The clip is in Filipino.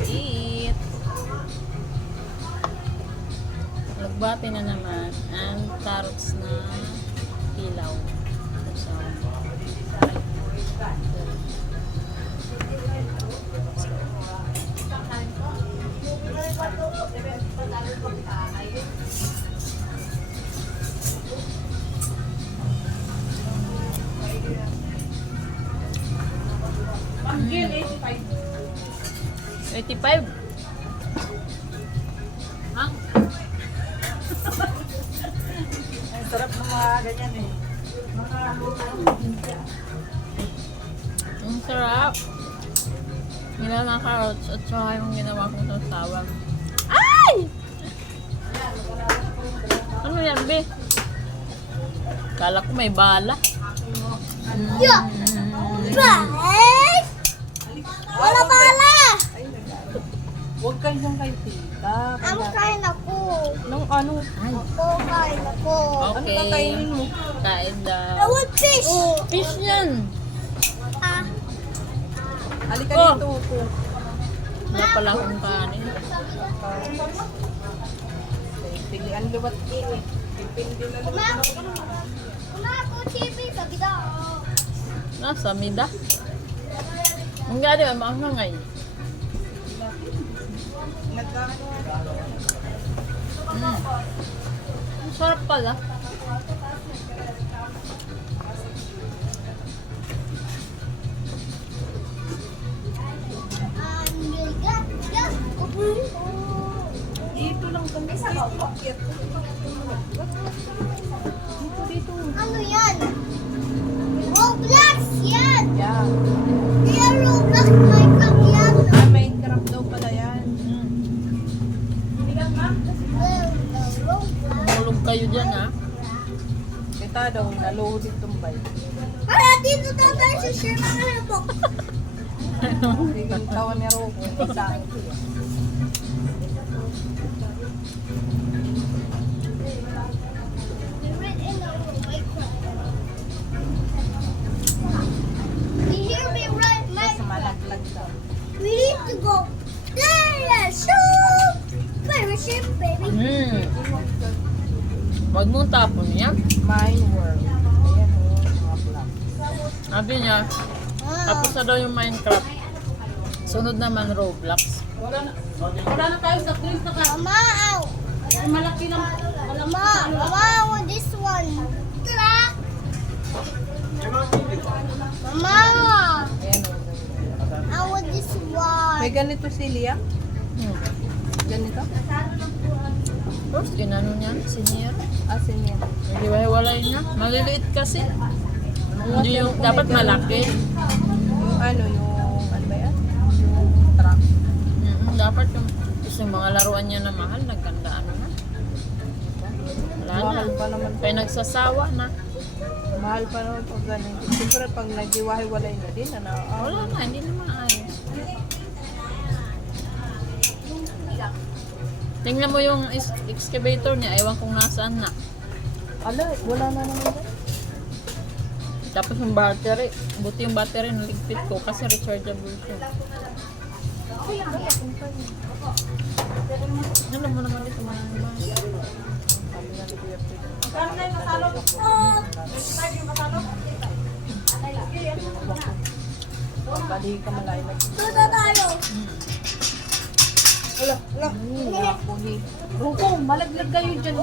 Let's eat. Lagbati na naman and carrots na hilaw. So, Pang-gil, 85. 85. Ang? Ang sarap ng mga ganyan eh. Ang sarap. Nilaw na carrots at saka yung ginawa kong sasawang. Ay! Ano yan, be? Kala ko may bala. Yeah. Right? Wala pala! Huwag kayong kay tita. Ang kain ako. Nung ano? Ay. Ako kain ako. Ano Okay. kakainin mo? Kain I daw. want fish. Fish yan. Ah, Halika Oh. dito po. Wala pala akong kanin. Pilihan luwat ini. Pipindi na luwat. Kuna ako TV sa bida. Nasa mida. Ang gani, maanghangay. Ang sarap pala. Dito lang kami sa pakyat. Dito. Ano yan? Roblox yan! Yeah. Kaya Roblox Minecraft yan. Ah, Minecraft daw pala yan. Roblox. Mahulog kayo dyan, ha? Kita daw, naluhod itong bike. Para dito daw tayo sa share mga habok. Hindi kang tawa ni Roko. Isa ang siya. You hear me right, Sa Mike? malaglag daw. We need to go there. Shoot! Fellowship, baby. Huwag mong tapon yan. Mine world. Ayan o, mga vlog. Sabi niya, tapos na daw yung Minecraft. Sunod naman Roblox. Wala na tayo sa drinks na ka. Mama, ow. Malaki lang. Mama, Mama, I want this one. Truck. Mama, Ayan o. I want this one. May ganito si Lia? Ganito? First, ginano niya, senior. Asin yan. Hindi walay na. Maliliit kasi. Hindi yung, dapat malaki. Yung ano ba yan? Yung truck. Dapat yung, yung mga laruan niya na mahal, nagkanda ano na. Wala na. Mahal pa naman. Kaya nagsasawa na. Mahal pa naman pag ganun. Siyempre pag nagdiwahiwalay na din, ano? Wala na, hindi na maayos. Tingnan mo yung excavator niya, ewan kung nasaan na. Ala, wala na naman din. Tapos yung battery, buti yung battery naligpit ko kasi rechargeable siya. Ano mo naman dito, marami ba? Magkano na yung masalo? 25 yung masalo? Bali ka malayo. Tuto tayo. Ala. Ruko, malaglag kayo dyan.